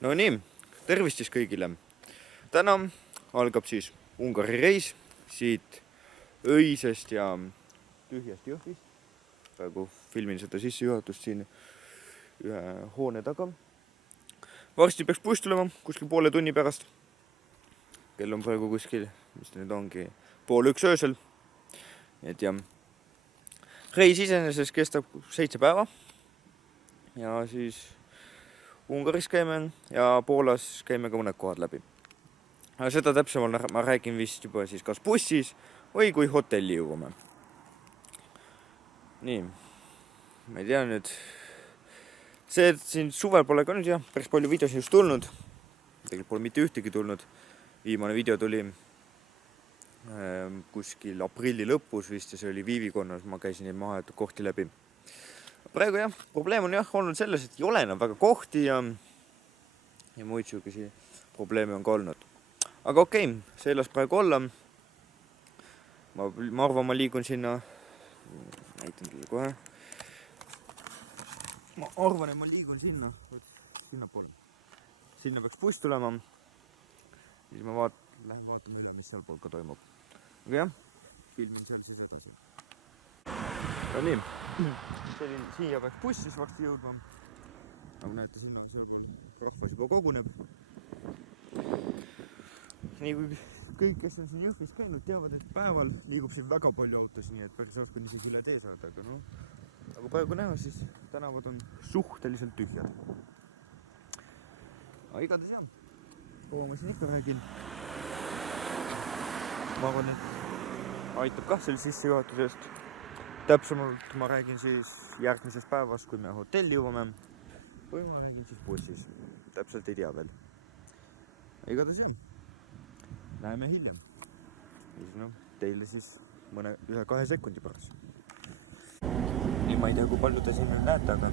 No nii, tervist siis kõigile. Täna algab siis Ungari reis siit öisest ja tühjast Jõhvist. Praegu filmin seda sissejuhatust siin ühe hoone taga. Varsti peaks buss tulema kuskil poole tunni pärast. Kell on praegu kuskil, mis nüüd ongi, 12:30 öösel. Et ja reis iseenesest kestab 7 päeva. Ja siis Ungaris käime ja Poolas käime ka mõned kohad läbi. Aga seda täpsemalt ma räägin vist juba siis kas bussis või kui hotelli jõuame. Nii, ma ei tea nüüd. See, et siin suvel pole ka nüüd jah, päris palju videosi just tulnud. Tegelikult pole mitte ühtegi tulnud. Viimane video tuli kuskil aprilli lõpus vist ja see oli Viivikonnas. Ma käisin neid maha kohti läbi. Praegu jah, probleem on jah olnud selles, et ei ole enam väga kohti ja muid sihukesi probleeme on ka olnud. Aga okei, see las praegu olla. Ma arvan, ma liigun sinna, näitan teile kohe. Ma arvan, et ma liigun sinna poole. Sinna peaks buss tulema. Siis ma lähen vaatame üle, mis seal pool ka toimub. Aga jah, filmin seal siis edasi. Ja nii, siia peaks buss siis varsti jõudma. Nagu näete, sinna rahvas juba koguneb. Nii kui kõik, kes on siin Jõhvis käinud, teavad, et päeval liigub siin väga palju autos, nii et päris raske on isegi üle tee saada. Aga praegu näha, siis tänavad on suhteliselt tühjad. Aga igatahes jah, kaua ma siin ikka räägin. Ma arvan, et aitab kah selle sissejuhatusest. Täpsemalt ma räägin siis järgmisest päevast, kui me hotelli jõuame. Või ma räägin siis bussis. Täpselt ei tea veel. Igatahes jah. Läheme hiljem. Teile siis 1-2 sekundi pärast. Nii, ma ei tea, kui palju te siin näete, aga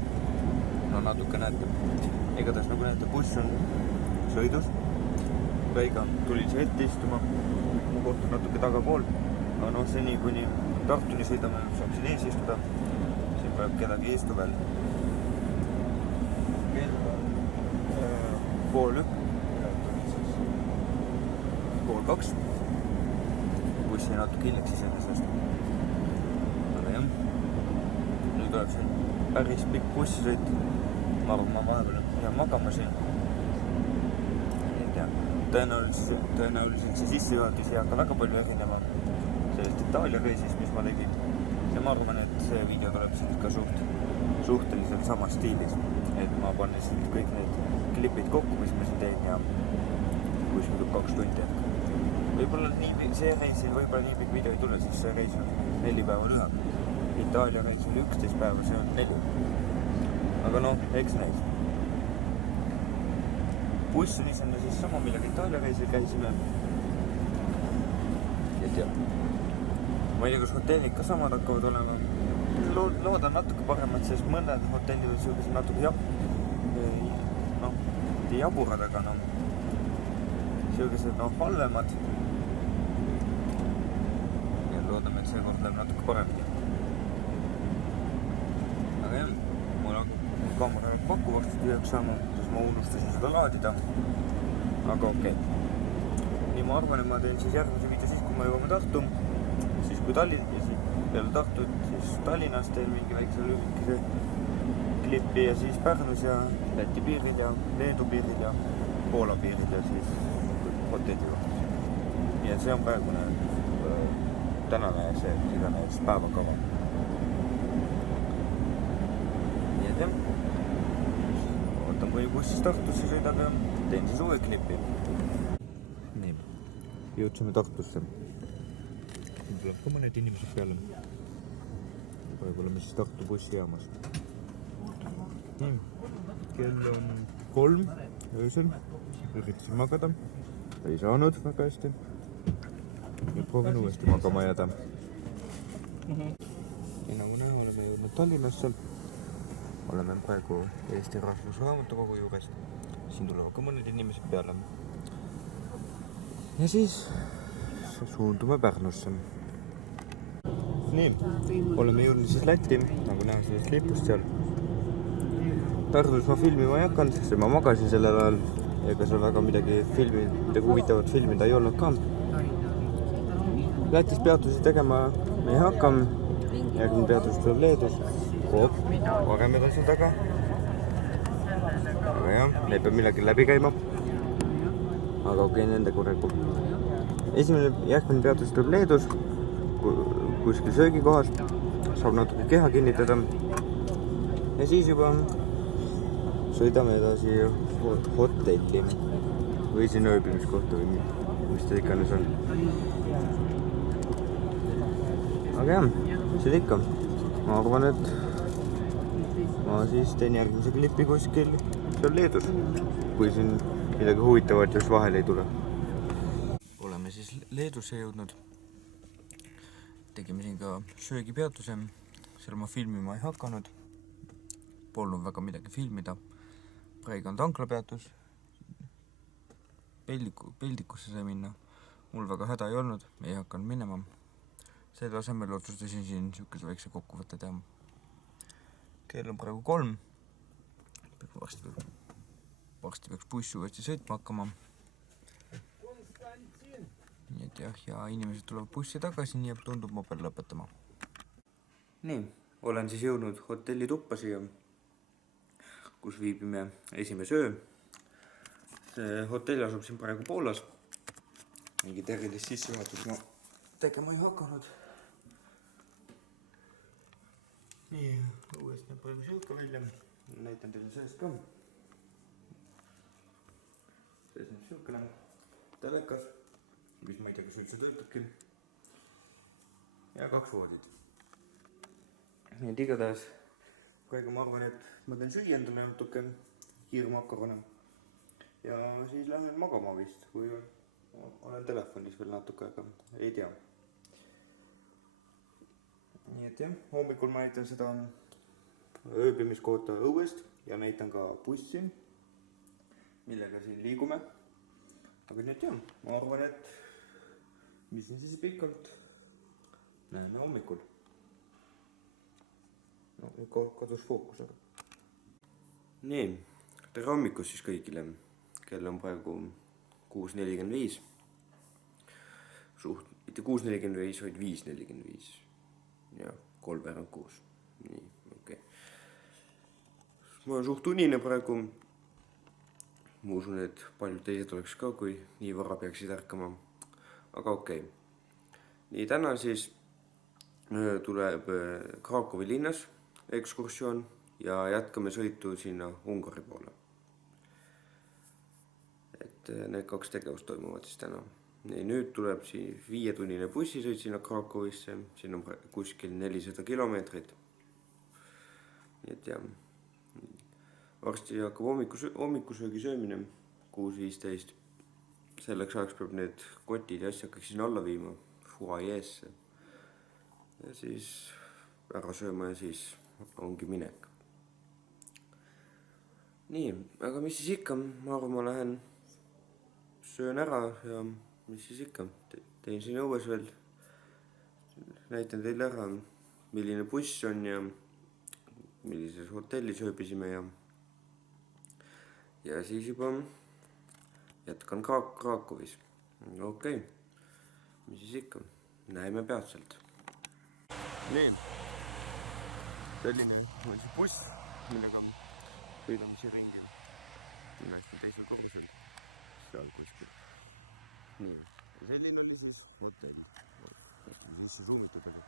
no natuke näete. Igatahes nagu näete, buss on sõidus. Päiga tuli see ette istuma. Mu koht on natuke tagapool. Aga seni kuni Tartuni sõidame, saab siin ees istuda. Siin peab kedagi istu veel. Kell on 1:30. Buss jäi natuke hiljaks iseenesest. Aga jah, nüüd tuleb siin päris pikk bussisõit. Ma arvan, ma vahepeal jään magama siin. Tõenäoliselt see sissejuhatus ei hakka väga palju erinema sellest Itaalia reisist, mis ma tegin. Ja ma arvan, et see video tuleb siit ka suhteliselt samas stiilis. Et ma panen siit kõik need klipid kokku, mis ma siin teen ja kuskil 2 tundi. Võib-olla see reisil nii pikk video ei tule, siis see reis on 4 päeva lühem. Itaalia reis oli 11 päeva, see on 4. Aga eks näis. Buss on isena siis sama, millega Itaalia reisil käisime. Et jah. Ma ei tea, kas hotellid ka samad hakkavad olema. Loodan natuke paremad, sest mõned hotellid on sellised natuke jaburad, aga sellised halvemad. Ja loodame, et see kord läheb natuke paremini. Aga jah, mul on kaamera pakku varsti tühjaks saama, sest ma unustasin seda laadida. Aga okei. Nii ma arvan, et ma teen siis järgmise video siis, kui ma jõuame Tartu. Siis kui Tallinn ja siis peale Tartut, siis Tallinnast teen mingi väikse lühikese klippi ja siis Pärnus ja Läti piiril ja Leedu piiril ja Poola piiril ja siis hotelli juures. Nii et see on praegune tänane see iganes päevakava. Nii et jah, ootan kui bussis Tartusse sõidab ja teen siis uue klipi. Nii, jõudsime Tartusse. Siin tuleb ka mõned inimesed peale. Praegu oleme siis Tartu bussijaamas. Nii, kell on 3 öösel. Üritasin magada. Ei saanud väga hästi. Nüüd proovin uuesti magama jääda. Ja nagu näha, oleme jõudnud Tallinnasse. Oleme praegu Eesti Rahvusraamatukogu juures. Siin tulevad ka mõned inimesed peale. Ja siis suundume Pärnusse. Nii, oleme jõudnud siis Lätti, nagu näha sellest lipust seal. Pärnus ma filmima ei hakanud, sest ma magasin sellel ajal. Ega seal väga midagi huvitavat filmida ei olnud ka. Lätis peatusi tegema ei hakka. Järgmine peatus tuleb Leedus. Varemed on seal taga. Aga jah, neil peab millegi läbi käima. Aga okei, nende korraga. Järgmine peatus tuleb Leedus. Kuskil söögikohas. Saab natuke keha kinnitada. Ja siis juba sõidame edasi hotelli. Või siin ööbimiskohta või mis ta iganes on. Aga jah, see ikka. Ma arvan, et ma siis teen järgmise klipi kuskil seal Leedus, kui siin midagi huvitavat just vahele ei tule. Oleme siis Leedusse jõudnud. Tegime siin ka söögipeatuse. Seal ma filmima ei hakanud. Polnud väga midagi filmida. Praegu on tanklapeatus. Peldikusse sai minna. Mul väga häda ei olnud. Ei hakanud minema. Selle asemel otsustasin siin niisuguse väikse kokkuvõtte teha. Kell on praegu 3. Varsti peaks buss uuesti sõitma hakkama. Nii et jah, ja inimesed tulevad bussi tagasi, nii et tundub, ma pean lõpetama. Nii, olen siis jõudnud hotelli tuppa siia, kus viibime esimese öö. See hotell asub siin praegu Poolas. Mingit erilist sissejuhatust ma tegema ei hakanud. Nii, õuest näeb praegu siuke välja. Näitan teile seest ka. Sees näeb siukene telekas, mis ma ei tea, kas üldse töötabki. Ja 2 voodid. Nii et igatahes praegu ma arvan, et ma teen süüa endale natuke kiirmakarone. Ja siis lähen magama vist, kui olen telefonis veel natuke, aga ei tea. Nii et jah, hommikul ma näitan seda ööbimiskohta õuest ja näitan ka bussi, millega siin liigume. Aga nüüd jah, ma arvan, et mis on siis pikalt näeme hommikul. No, kadus fookus, aga. Nii, tere hommikust siis kõigile. Kell on praegu 6:45. Mitte 6:45, vaid 5:45. Ja 3:06. Nii, okei. Ma olen suht unine praegu. Ma usun, et paljud teised oleks ka, kui nii vara peaksid ärkama. Aga okei. Nii, täna siis tuleb Krakowi linnas ekskursioon ja jätkame sõitu sinna Ungari poole. Et need 2 tegevust toimuvad siis täna. Nii, nüüd tuleb siin 5-tunnine bussisõit sinna Krakowisse. Siin on kuskil 400 kilomeetrit. Nii et jah. Varsti hakkab hommikusöögi söömine 6:15. Selleks ajaks peab need kotid ja asjakaks siin alla viima fuajeesse. Ja siis ära sööma ja siis ongi minek. Nii, aga mis siis ikka? Ma arvan, ma lähen söön ära ja mis siis ikka? Tein siin õues veel. Näitan teile ära, milline buss on ja millises hotellis ööbisime ja siis juba jätkan Krakowis. Okei, mis siis ikka? Näeme peatselt. Nii, selline on see buss, millega sõidame siia ringi. Millest teisel korrusel, seal kuskil. Nii, selline oli siis hotell. Sisse suumitud, aga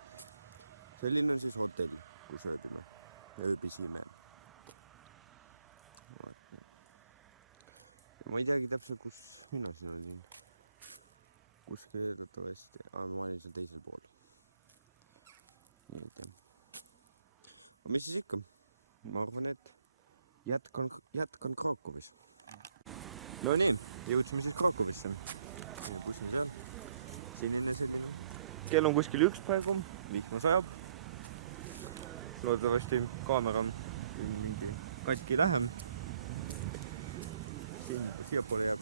selline on siis hotell, kus ööbisime. Ma ei teagi täpselt, kus mina siin on. Kuskil tõesti, ma olin seal teisel pool. Nii et jah. Aga mis siis ikka? Ma arvan, et jätkan Krakowis. No nii, jõudsime siis Krakowisse. Kus on seal? Sinine selline. Kell on kuskil 1 praegu, vihma sajab. Loodetavasti kaamera mingi katki ei lähe. Siia poole jääb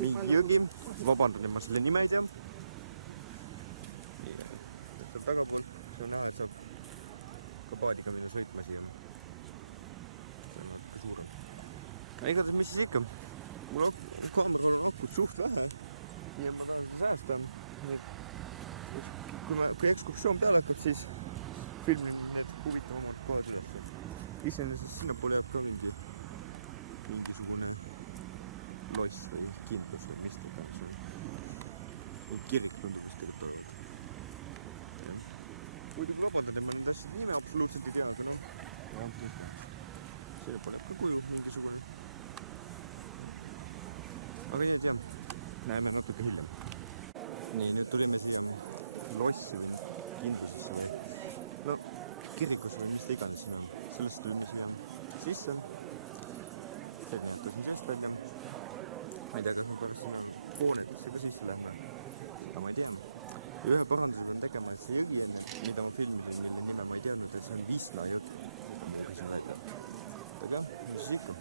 mingi jõgi. Vabandan, et ma selle nime ei tea. Nii, saab tagapool. See on näha, et saab ka paadiga minna sõitma siia. igatahes, mis siis ikka. Mul on kaameril akut suht vähe ja ma tahan säästa. Kui ekskursioon peale hakkab, siis filmin need huvitavamad kohad üles. Iseenesest sinnapoole jääb ka mingisugune loss või kindlus või mis ta peaks või kirik tundub vist tegelikult olevat. Muidugi vabandad, et ma nüüd asjade nime absoluutselt ei tea, aga noh, selle pole ka kuju mingisugune. Aga ei tea, näeme natuke hiljem. Nii, nüüd tulime siia lossi või kindlusesse või no kirikus või mis ta iganes siin on. Sellest tulime siia sisse. Selline jätusin seest välja. Ma ei tea, kas ma pärast sinna hoonetesse ka sisse lähme. Aga ma ei tea. Ja ühe paranduse pean tegema, et see jõgi enne, mida ma filmisin, mille nime ma ei teadnud, et see on Wisla jõgi. Ma käisin välja. Aga jah, mis siis ikka.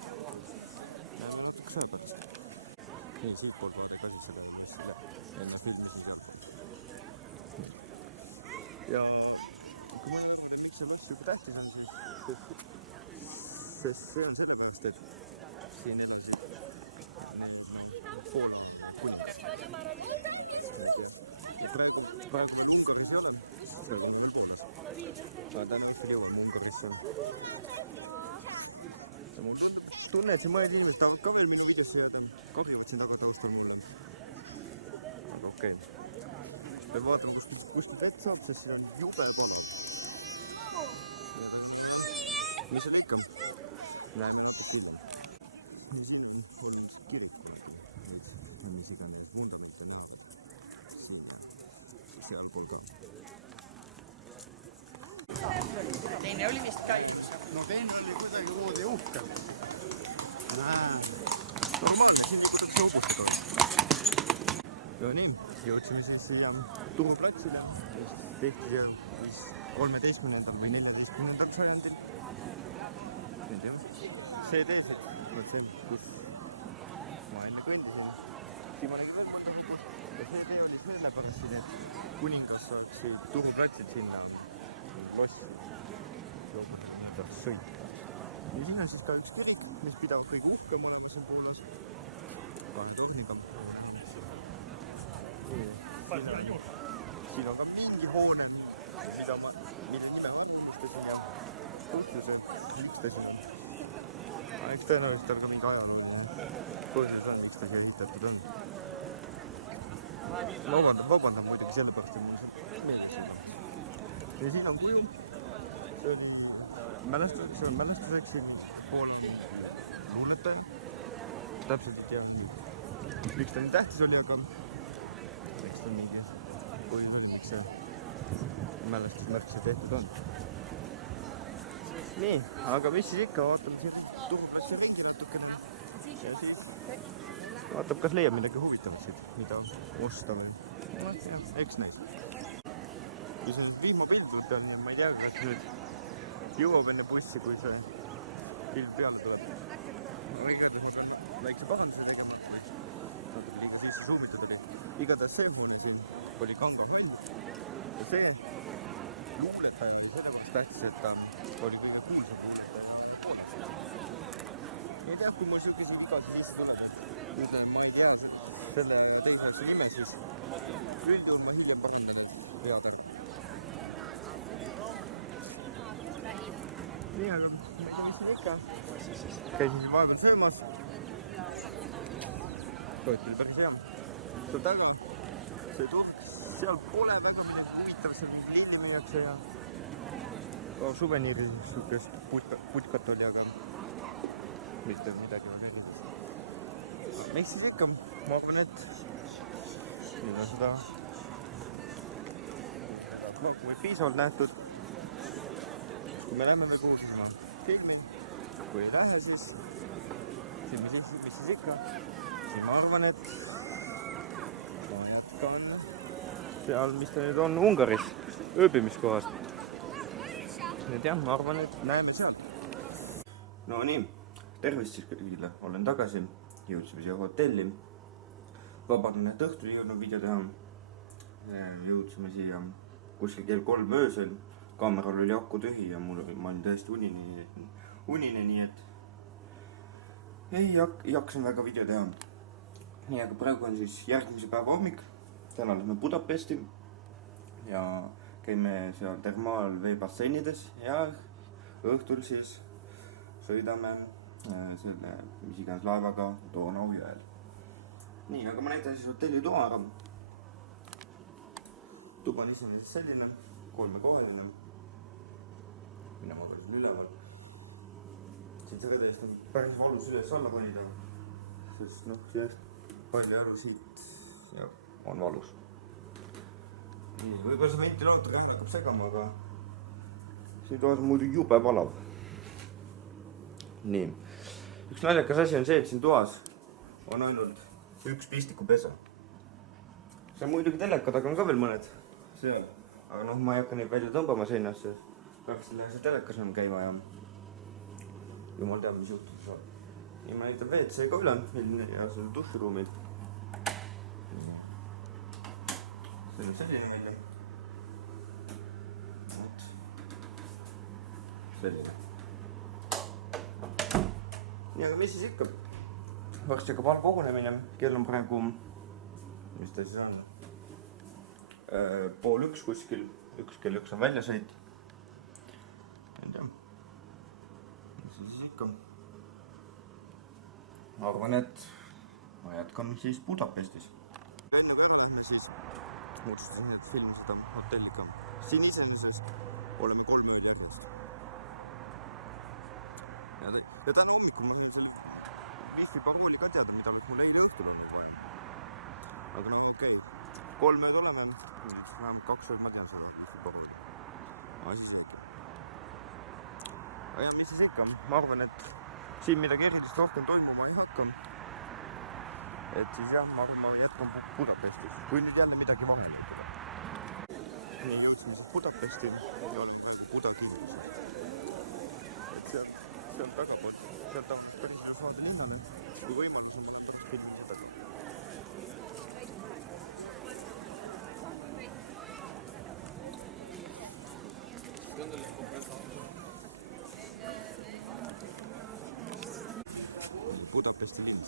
Näeme natuke sõja pärast. Ei, siitpoolt vaade ka siis seda, mis enne filmisin sealpool. Ja kui ma ei arvan, et miks see loss juba tähtis on, siis sest see on sellepärast, et siin elasid Poola kuningas. Ja praegu meil Ungaris ei ole, praegu meil on Poolas. Aga täna õhtul jõuame Ungarisse. Ja mul tundub, tunne, et siin mõned inimesed tahavad ka veel minu videosse jääda. Karjuvad siin taga taustal mulle. Aga okei. Peab vaatama, kuskilt vett saab, sest siin on jube pame. Mis on ikka? Näeme natuke hiljem. Ja siin on olnud kirik kunagi. Nüüd mis iganes vundamente näha. Siin ja sealpool ka. Teine oli vist ka ilus. No teine oli kuidagi muud ja uhkem. Normaalne, siin liigutakse hobustega. Ja nii, jõudsime siis siia Turuplatsile. Tehti siia 13. või 14. sajandil. Nüüd jah, see tee see, kus ma enne kõndisin. Siin ma nägin veel mõnda lugu. Ja see tee oli sellepärast siin, et kuningas saaks Turuplatsilt sinna lossi jookudega nii-öelda sõita. Ja siin on siis ka üks kirik, mis pidavad kõige uhkem olema siin Poolas. Kahe torniga. Siin on ka mingi hoone, mille nime arvamustasin ja tutvuse, miks ta siin on. Eks tõenäoliselt tal ka mingi ajalood ja põhjus on, miks ta siia ehitatud on. Vabandan muidugi sellepärast, et mul see meeles juba. Ja siin on kuju. See oli mälestuseks Poola luuletaja. Täpselt ei tea, miks ta nii tähtis oli, aga eks ta mingi põhjus on, miks see mälestusmärk see tehtud on. Nii, aga mis siis ikka, vaatame siia Turuplatsi ringi natukene. Ja siis vaatab, kas leiab midagi huvitavat siit, mida osta või. Eks näis. Kui see vihmapild peal, nii ma ei tea, kas nüüd jõuab enne bussi, kui see pilv peale tuleb. Igatahes ma pean väikse pahanduse tegema, või natuke liiga sisse suumitud oli. Igatahes see hoone siin oli Kanga Hall. Ja see luuletaja oli selle kohta tähtis, et ta oli kõige kuulsam luuletaja Poolas. Ei tea, kui mul siukese vigasi sisse tuleb, et ütlen, ma ei tea selle teise asja nime, siis üldjuhul ma hiljem parandan vead ära. Nii, aga ma ei tea, mis siin ikka. Käisin siin vahepeal söömas. Toit oli päris hea. Seal taga see turg, seal pole väga midagi huvitav, seal mingi lilli müüakse ja suveniiri sihukest putkat oli, aga mitte midagi väga erilist. Miks siis ikka? Ma arvan, et nüüd on seda või piisavalt nähtud. Kui me lähme veel kuhu, siis ma filmin. Kui ei lähe, siis mis siis ikka? Siin ma arvan, et ma jätkan seal, mis ta nüüd on, Ungaris, ööbimiskohas. Nüüd jah, ma arvan, et näeme sealt. No nii, tervist siis kõigile, olen tagasi, jõudsime siia hotelli. Vabandan, et õhtul ei jõudnud video teha. Jõudsime siia kuskil kell 3 öösel. Kaameral oli aku tühi ja ma olin täiesti unine, nii et ei jaksan väga video teha. nii, aga praegu on siis järgmise päeva hommik. täna lähme Budapesti ja käime seal termaalveebasseinides ja õhtul siis sõidame selle mis iganes laevaga Donau jõel. nii, aga ma näitan siis hotelli toa ära. tuba on iseenesest selline, 3-kohaline. mina magan siin üleval. siit selle teest on päris valus üles-alla panida, sest noh, sellest palju ära siit ja on valus. nii, võib-olla see ventilaator jah hakkab segama, aga siin toas on muidu jube palav. nii, üks naljakas asi on see, et siin toas on ainult üks pistikupesa. see on muidugi teleka taga on ka veel mõned seal, aga noh, ma ei hakka neid välja tõmbama seinasse. peaks see telekas enam käima ja jumal teab, mis juhtuda saab. nii, ma näitan WC ka üle ja selle duširuumid. see on selline välja. selline. nii, aga mis siis ikka? varsti hakkab algkogunemine, kell on praegu, mis ta siis on? 12:30 kuskil, 1:01 on väljasõit. ei tea, mis siis ikka? ma arvan, et ma jätkan siis Budapestis. enne kui ära lähme, siis otsustasin, et filmin seda hotelli ka. siin iseenesest oleme 3 ööd järjest. ja täna hommikul ma sain selle wifi parooli ka teada, mida oleks mul eile õhtul olnud vaja. aga noh, okei. 3 ööd oleme, vähemalt 2 ööd ma tean seda wifi parooli. aga siis ikka. ja mis siis ikka, ma arvan, et siin midagi erilist rohkem toimuma ei hakka. et siis jah, ma arvan, ma jätkan Budapestis, kui nüüd jälle midagi vahendada. nii, jõudsime siis Budapesti ja oleme praegu Buda kinnis. et sealt tagapoolt, sealt on päris ilus vaade linnale. kui võimalus on, ma olen pärast filmi seda ka. Budapesti linn.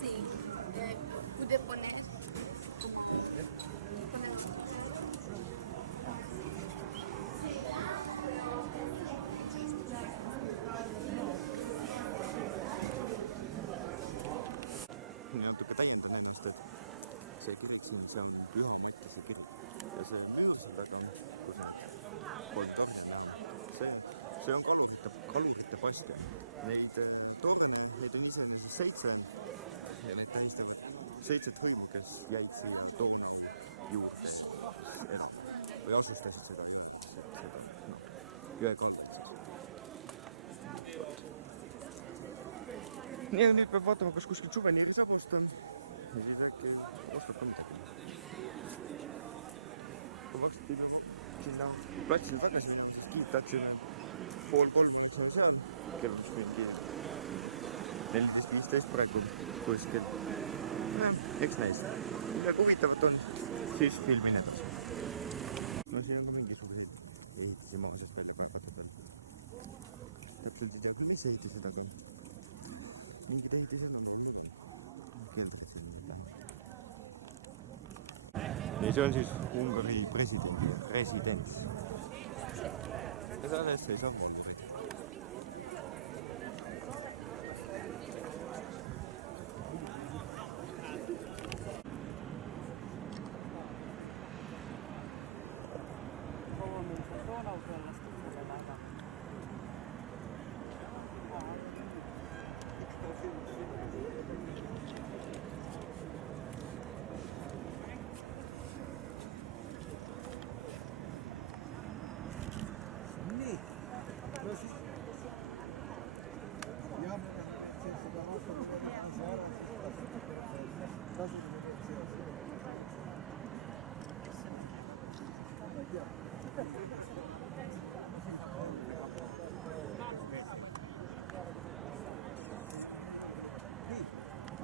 Sí, pude poner como natuke täiendan ennast, et see kirik siin, see on Püha Mattiase kirik ja see müür seal taga, kus need 3 torni on näha, see on kalurite bastion. Neid torne, neid on iseenesest 7 ja need tähistavad 7 hõimu, kes jäid siia Donau juurde elama või asustasid seda jõe kaldalt siis. nii, ja nüüd peab vaatama, kas kuskilt suveniiri saab osta ja siis äkki ostab ka midagi. kui varsti peab sinna platsile tagasi minema, siis kiitaksime 2:30 oleks seal, kell on mingi 14:15 praegu kuskil. eks näis. midagi huvitavat on, siis filmin edasi. no siin on ka mingisuguseid ehitisi maa sealt välja kaevata peal. täpselt ei tea küll, mis ehitised, aga mingid ehitised on olnud midagi. keldrid siin midagi. nii, see on siis Ungari presidendi residents. ja selles seisab Valguri.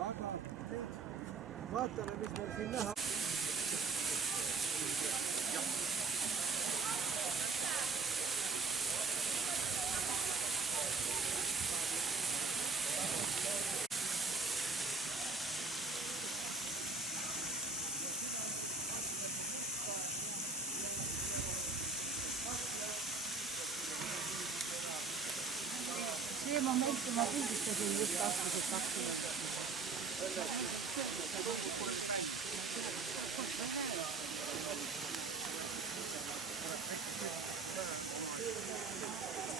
Aga vaatame, mis meil siin näha. momenti ma pildistasin just aastased 20.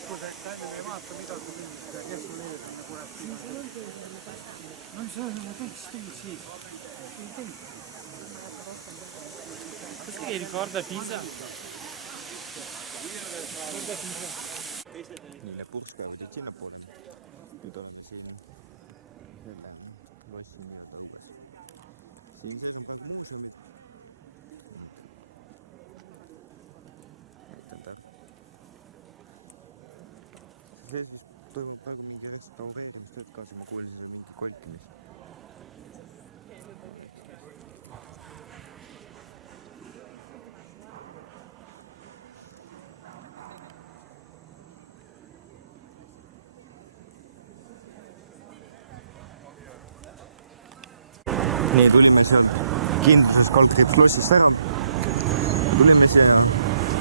Kui sa tänne ei vaata midagi mingit, kes sul ees on nagu rääkida. No see on nagu tõesti siis. Kas che ricorda Pisa? Niille purks käivad siit sinnapoole. Nüüd oleme siin selle lossi nii-öelda õues. Siin sees on praegu muuseumid. Näitan ta. Sees toimub praegu mingi restaureerimistööd ka, siis ma kuulsin seal mingi kolkimis. Nii, tulime sealt kindluses kaldkriips lossist ära. Tulime siia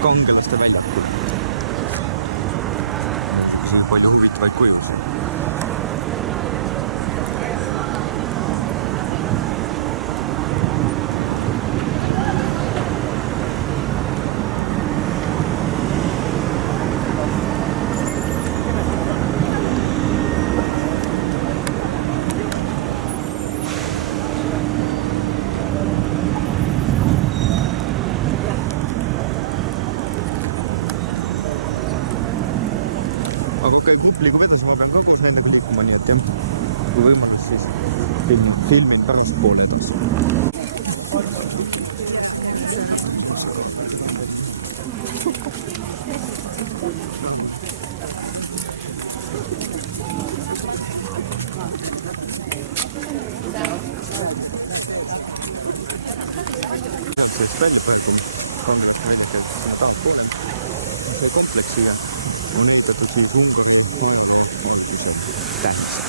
kangelaste väljakule. Siin on palju huvitavaid kujusid. Aga okei, grupp liigub edasi, ma pean ka koos nendega liikuma, nii et jah, kui võimalus, siis filmin pärast poole edasi. Sealt siis välja praegu kangelaste väljakelt sinna tahapoole. See kompleks siia on ehitatud siis Ungari Poola alguse tähtsaks.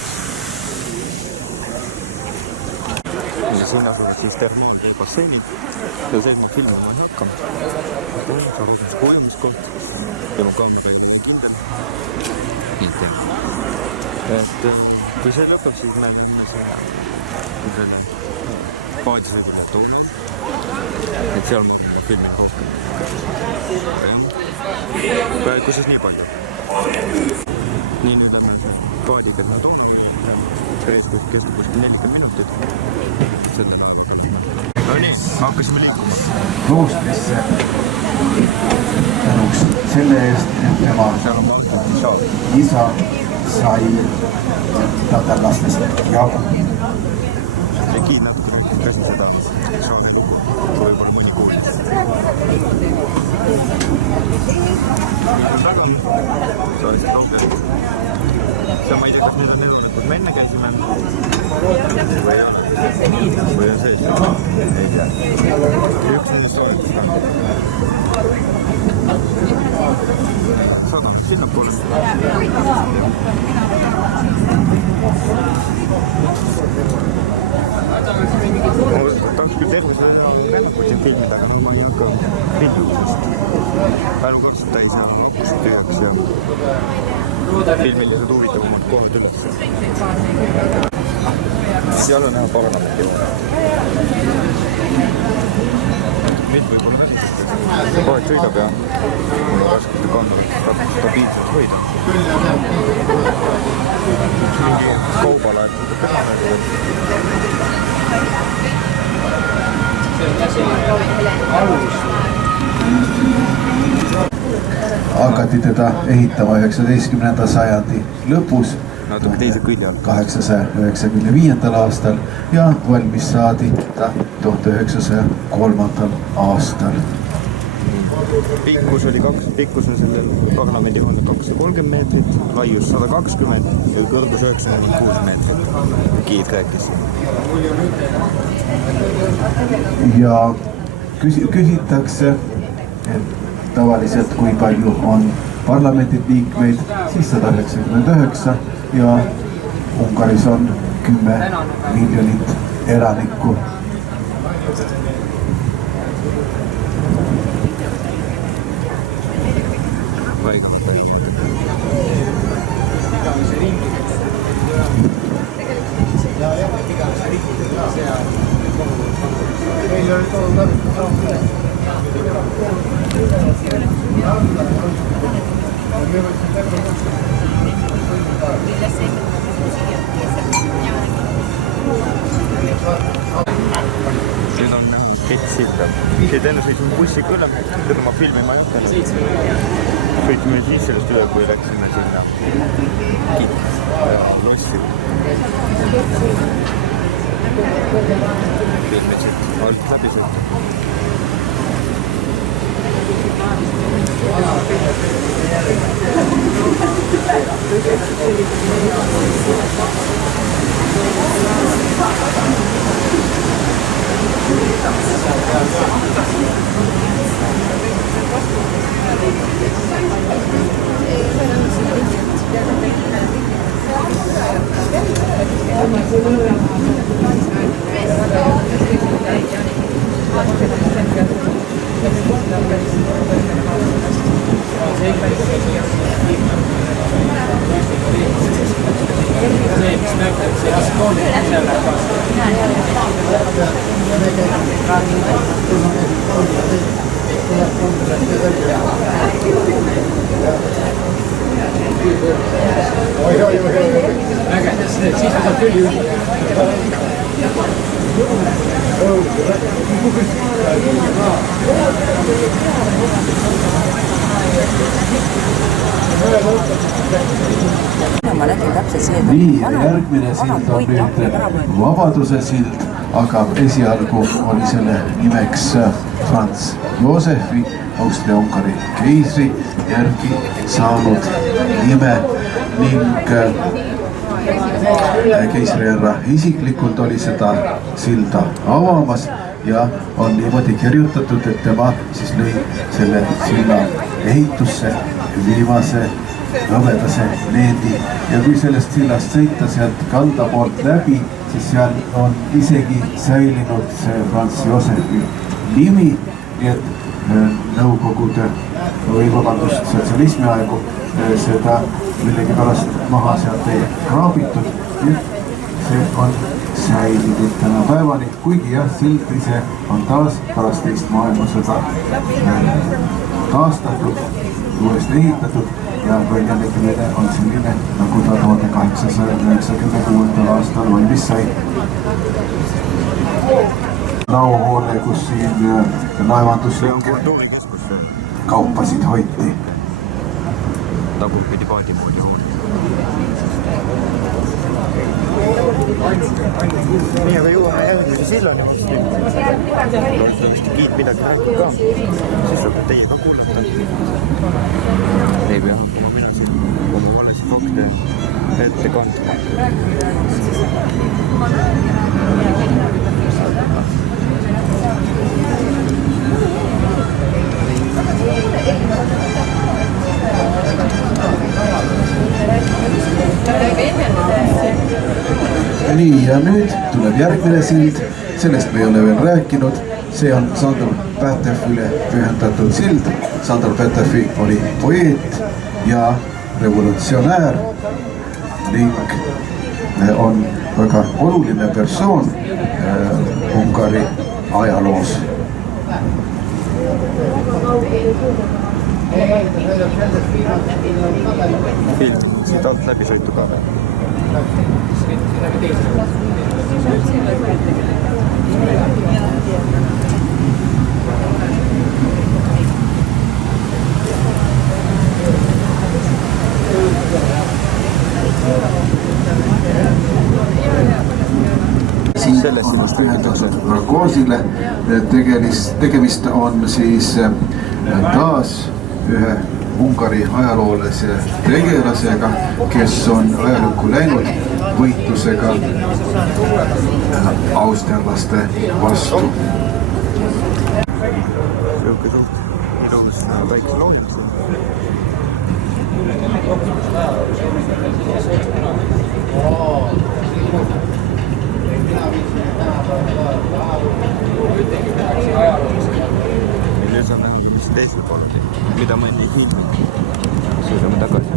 Ja siin asuvad siis termaalveebasseinid ja sees ma filmima ei hakka. See on rohkem kojumiskoht ja mu kaamera ei ole kindel. Et kui see lõpeb, siis me lähme selle paadisõgule Donau. Et seal ma arvan, et filmin rohkem. Praegu siis nii palju. Nii nüüd lähme paadiga Donau. Reis kestab kuskil 40 minutit. Selle laevaga lähme. No nii, hakkasime liikuma. Kloostrisse tänuks selle eest, et tema isa sai tatarlastest jagu. See Kiid natuke rääkib käsi seda Saare lugu, kui võib-olla mõni kuulis. Nüüd on taga, sa olid kaugel. Ma ei tea, kas need on edule, kus me enne käisime või ei ole. Või on sees? Ei tea. Üks nendest oletus ka. Sada, sinna poole. Tahaks küll terve seda rännakut siin filmida, aga no ma ei hakka filmimisest. Pärukarsita ei saa hakkusid tühjaks ja filmilised huvitavamad kohad üldse. Seal on näha parlamenti vaja. Mind võib-olla väsitakse. Kohed sõidab ja mul on raskete kaameraid stabiilselt hoida. Üks mingi kaubalaev peale. Hakati teda ehitama 19. sajandi lõpus, 1895. aastal ja valmis saadi ta 1903. aastal. Pikkus on sellel parlamendihoone 230 meetrit, laius 120 ja kõrgus 96 meetrit. Kiid rääkis. Ja küsitakse, et tavaliselt kui palju on parlamendid liikmeid, siis 199 ja Ungaris on 10 miljonit elanikku. iganes ringi. Iganes riikidega seal. Meil oli toodud läbi. Nüüd on näha sketš-silda. Siit enne sõitsime bussiga üle, teda ma filmima ei hakanud. Sõitsime siis sellest üle, kui läksime sinna lossi. Filmid siit alt läbi sõita. Siis ma saab küll juurde. Nii, järgmine sild on nüüd Vabaduse sild, aga esialgu oli selle nimeks Franz Josefi, Austria-Ungari keisri järgi saanud nime ning keisrihärra isiklikult oli seda silda avamas ja on niimoodi kirjutatud, et tema siis lõi selle silla ehitusse viimase hõbedase leedi ja kui sellest sillast sõita sealt kalda poolt läbi, siis seal on isegi säilinud see Franz Josefi nimi, nii et nõukogude või vabandust, sotsialismi aegu seda millegipärast maha sealt ei kraabitud, see on säilinud tänapäevani, kuigi jah, sild ise on taas pärast teist maailmasõda taastatud, uuesti ehitatud ja väljanegemine on selline, nagu ta 1896. aastal valmis sai. Lauhoone, kus siin laevanduslikke kaupasid hoiti. Tagurpidi paadimoodi hoone. Nii, aga jõuame järgmise sillani varsti. Loodetavasti Kiit midagi räägib ka. Siis saab teie ka kuulata. Ei pea hakkama mina siin oma valesid fakte ette kandma. Nii, ja nüüd tuleb järgmine sild, sellest me ei ole veel rääkinud, see on Sandor Pähtefile pühendatud sild. Sandor Pähtefi oli poeet ja revolutsionäär ning on väga oluline persoon Ungari ajaloos. Filmin siit alt läbi sõitu ka veel. Sellest sinust räägitakse. Narkoosile tegemist on siis taas ühe Ungari ajaloolase tegelasega, kes on ajalukku läinud võitlusega austerlaste vastu. Siuke suht ilus päikeseloojang siin. Nüüd saab näha ka, mis teisel pool oli, mida ma enne ei filminud. Sõidame tagasi.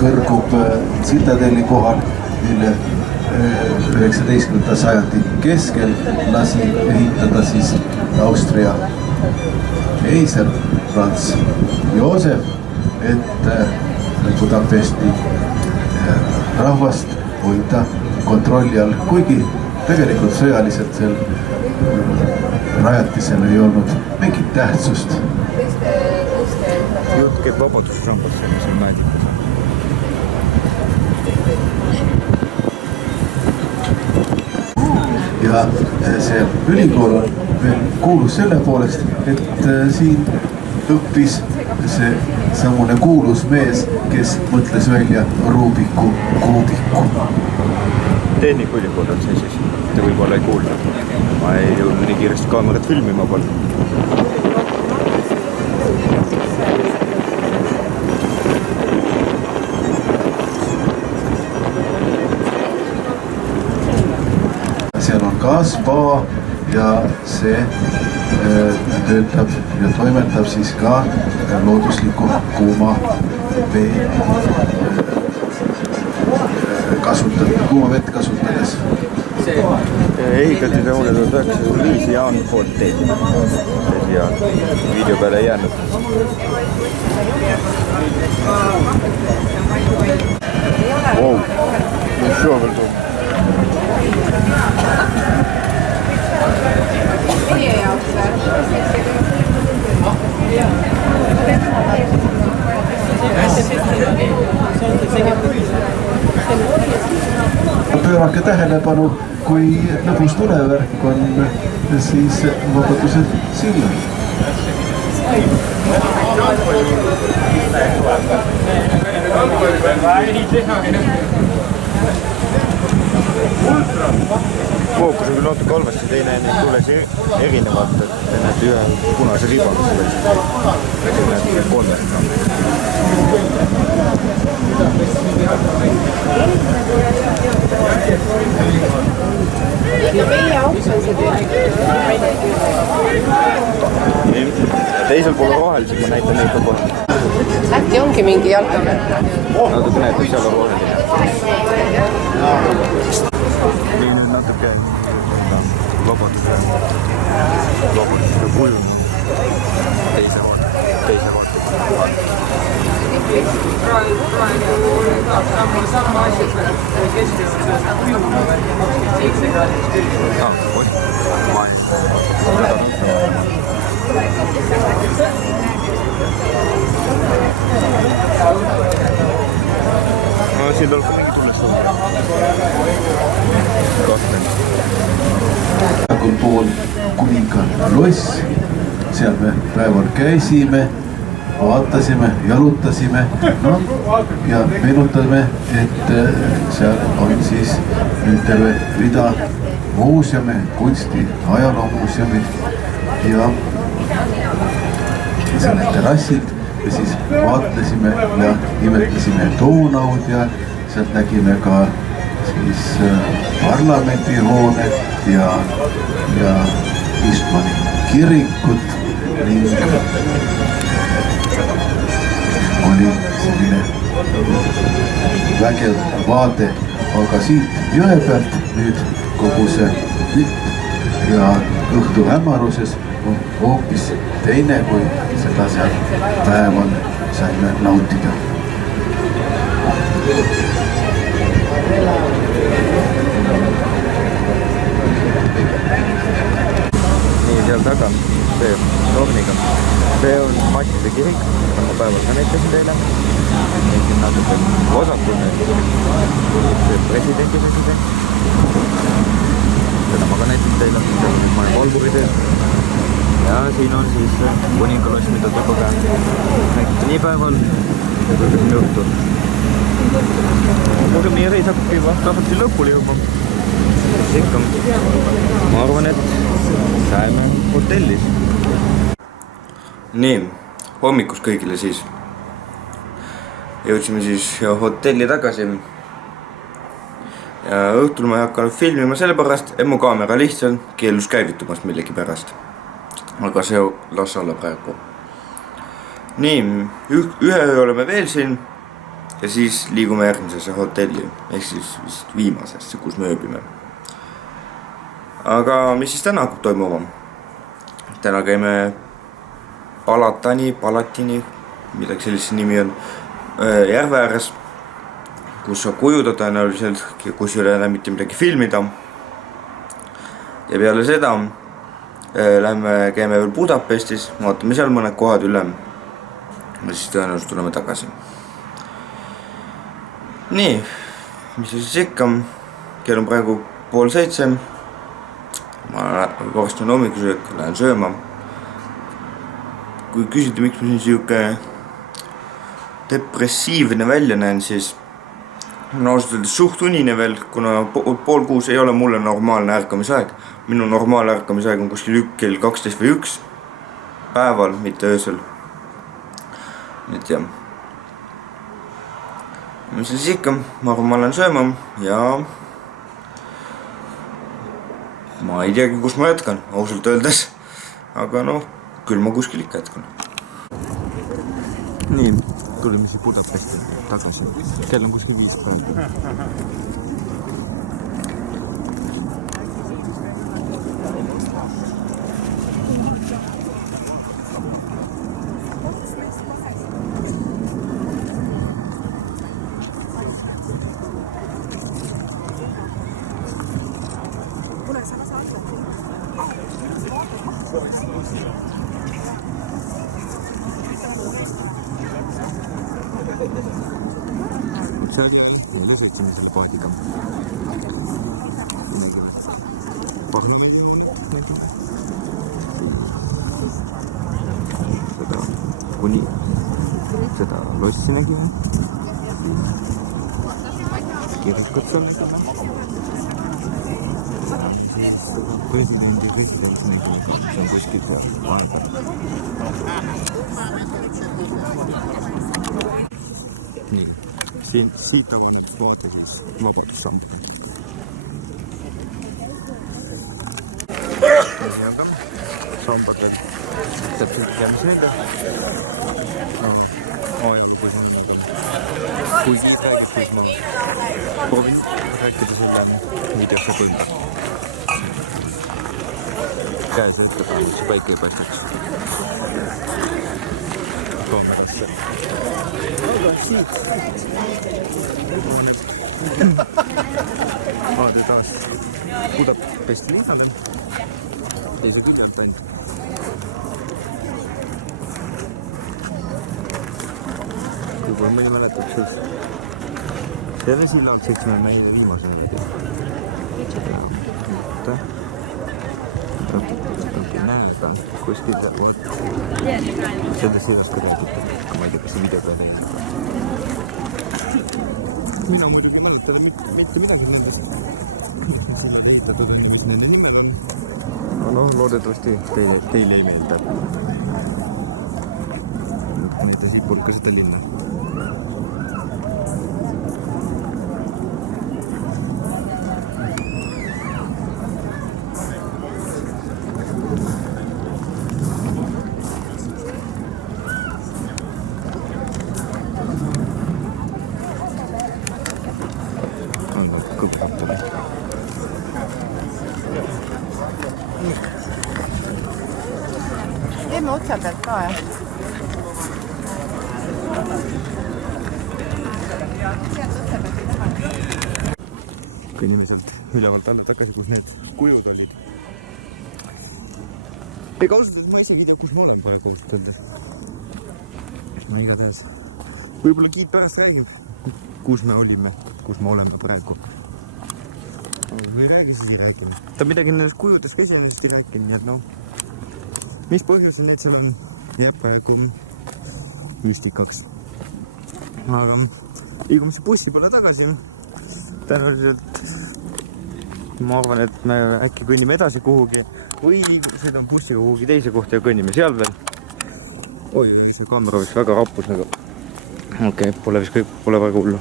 kõrgub Citadelli kohal, mille 19. sajandi keskel lasi ehitada siis Austria keiser Franz Joosef, et Budapesti rahvast hoida kontrolli all, kuigi tegelikult sõjaliselt sel rajatisel ei olnud mingit tähtsust. Jutt käib vabadusrambast, mis on Mäedikas. Ja see ülikool on veel kuulus selle poolest, et siin õppis see samune kuulus mees, kes mõtles välja Rubiku kuubiku. Tehnikuülikool on see siis. Te võib-olla ei kuulda. Ma ei jõudnud nii kiiresti kaamerat filmima polnud. Seal on ka spa ja see töötab ja toimetab siis ka loodusliku kuuma vee kuuma vett kasutades. Ehitati tahule 1905 Jaan Forte. Ja video peale ei jäänud. Wow, mis see veel toob? Pöörake tähelepanu, kui lõbus tulevärk on siis Vabaduse sillal. Fookus on küll natuke halvasti, teine neid tules erinevalt, et näete ühe punase ribaga seda näete kolmest. Teisel pool rohel, siis ma näitan neid ka kohe. Äkki ongi mingi jalkamäe? Natuke näed, mis seal on roheline. Nii nüüd natuke vabaduse kuju teise vaatega. Sama asi, kui keskjõudus kujuna veel 27 kraadist. No siin tuleb ka mingi tunnest Kui pool kuninga loss, seal me päeval käisime, vaatasime, jalutasime ja meenutame, et seal on siis nüüd terve rida muuseume, kunsti, ajaloomuuseumid ja seal on terrassid ja siis vaatasime ja imetlesime Donaud ja sealt nägime ka siis parlamendihoonet ja Istmani kirikut ning oli selline vägev vaade, aga siit jõe pealt nüüd kogu see pilt ja õhtu hämaruses on hoopis teine, kui seda seal päeval saime nautida. Nii seal taga, see torniga. See on Matise kirik, mida ma päeval ka näitasin teile. Siin natuke vasakul see presidendi president. Seda ma ka näitasin teile, ma olen Valburi teed. Ja siin on siis kuningaloss, mida te kohe nägite nii päeval ja kui siin õhtul. Aga meie reis hakkabki lõpuni jõudma. Ikka, ma arvan, et Saime hotellis. Nii, hommikust kõigile siis. Jõudsime siis hotelli tagasi. Ja õhtul ma ei hakanud filmima sellepärast, et mu kaamera lihtsalt keelus käivitumast millegi pärast. Aga see las olla praegu. Nii, ühe öö oleme veel siin ja siis liigume järgmisesse hotelli, ehk siis vist viimasesse, kus me ööbime. Aga mis siis täna hakkab toimuma? Täna käime Palatini, midagi sellist nimi on, järve ääres, kus saab kujuda tõenäoliselt, kus ei ole enam mitte midagi filmida. Ja peale seda käime veel Budapestis, vaatame seal mõned kohad üle. Ja siis tõenäoliselt tuleme tagasi. Nii, mis siis ikka, kell on praegu 6:30. Ma varsti on hommikusöök, lähen sööma. Kui küsite, miks ma siin siuke depressiivne välja näen, siis on ausalt öeldes suht unine veel, kuna 5:30 ei ole mulle normaalne ärkamisaeg. Minu normaalne ärkamisaeg on kuskil kell 12 või 1 päeval, mitte öösel. Nüüd jah. Mis siis ikka, ma arvan, ma lähen sööma ja ma ei teagi, kus ma jätkan, ausalt öeldes. Aga noh, küll ma kuskil ikka jätkan. Nii, tulime siis Budapesti tagasi. Kell on kuskil 5 praegu. See oli sõitsime selle paadiga. Pahname nägime. Seda kuni seda lossi nägime. Kirikut seal nägime. President nägime. See on kuskil seal vahepeal. Nii. Siit avaneb vaade siis Vabadussambale. Nii on ka sambad veel täpselt käimis nende. Ajalugu sambad on. Kui kiid räägib, siis ma proovin rääkida selle videosse tunda. Käes ette päev, see päike ei paistaks. Kaamerasse. Aga siit ooneb vaade taas Budapesti linnale. Teise küljalt ainult. Kui pole mõni mäletab, siis selle silla alt sõitsime meile viimase näeda kuskil sellest sillast ka räägitud, kui ma ei tea, kas see video peale ei. Mina muidugi mäletada mitte midagi nendest. Mis sillad ehitatud on ja mis nende nimed on. No loodetavasti teile ei meelda. Näita siit poolt ka seda linna. Teeme otsa pealt ka, jah? Kõnnime sealt ülevalt alla tagasi, kus need kujud olid. Ega ausalt, et ma isegi ei tea, kus ma olen praegu ausalt öeldes. Ma igatahes. Võib-olla Kiit pärast räägib, kus me olime, kus me oleme praegu. Või räägi siis ei räägime. Ta midagi nendest kujudest ka esimesest ei rääkinud, nii et noh. Mis põhjusel need seal on, jääb praegu müstikaks. Aga liigume see bussi peale tagasi. Tõenäoliselt ma arvan, et me äkki kõnnime edasi kuhugi, või sõidame bussiga kuhugi teise kohta ja kõnnime seal veel. Oi, see kaamera vist väga rappus nagu. Okei, pole vist kõik, pole väga hullu.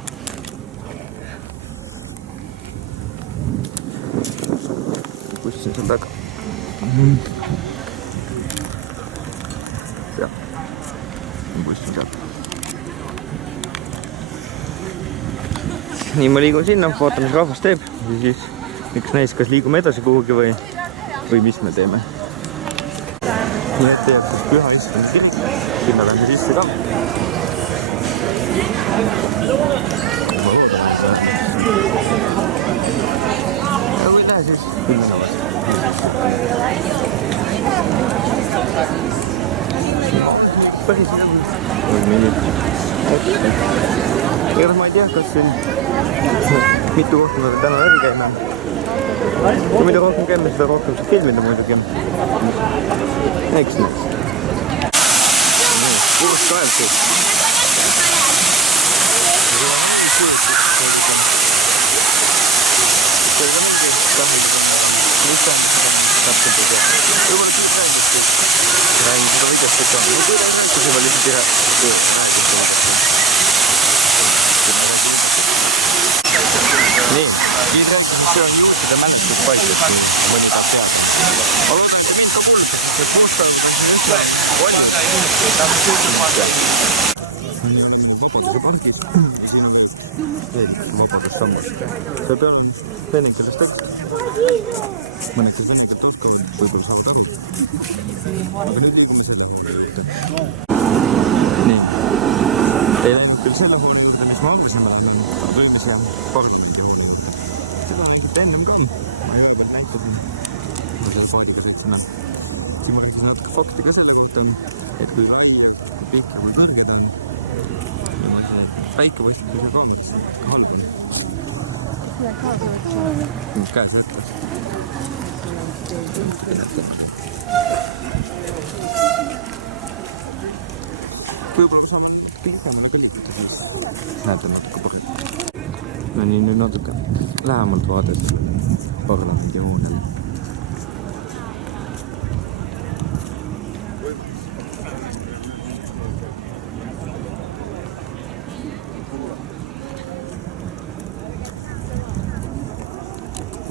Buss on seal taga. Seal. Buss on seal. Nii ma liigun sinna, vaatame, mis rahvas teeb. Ja siis üks näis, kas liigume edasi kuhugi või mis me teeme. Nii ette jääb siis Püha Issanda kirik. Sinna lähme sisse ka. Ja või lähe siis minna vastu. Päris nagu. Või mingi. Ega ma ei tea, kas siin mitu kohta me täna läbi käime. Kui mida rohkem käime, seda rohkem saab filmida muidugi. Eks näeks. Uus kaev siis. See oli ka mingi kahvildus on, aga mis tähendab seda täpselt ei tea. Võib-olla kõik räägib siis. Räägib seda videost ikka. No kui räägib juba lihtsalt räägib seda videost. Nii, siis rääkisime Püha juutide mälestuspaikast, kui mõni tahab teada. Ma loodan, et te mind ka kuulutate, sest kuulutatud on siin üsna palju. Nii oleme nüüd Vabaduse pargis ja siin on veel Vabadussammas. Seal peal on vene keeles tekst. Mõned, kes vene keelt oskavad, võib-olla saavad aru. Aga nüüd liigume selle hoone juurde. Nii. Ei läinud küll selle hoone juurde, mis ma arvasin, me lähme võime siia parlamendi hoone juurde. Seda näinud ennem ka. Ma ei ole veel näinud, kui selle paadiga sõitsime. Siin ma rääkisin natuke fakti ka selle kohta, et kui lai ja pikk ja kui kõrge ta on. Ja ma ütlen, et päike paistab üle kaamerasse ka halb on. Mis käes võttes. Võib-olla saame natuke ligemale ka liikuda, siis näete natuke parem. No nii, nüüd natuke lähemalt vaadata parlamendi hoonele.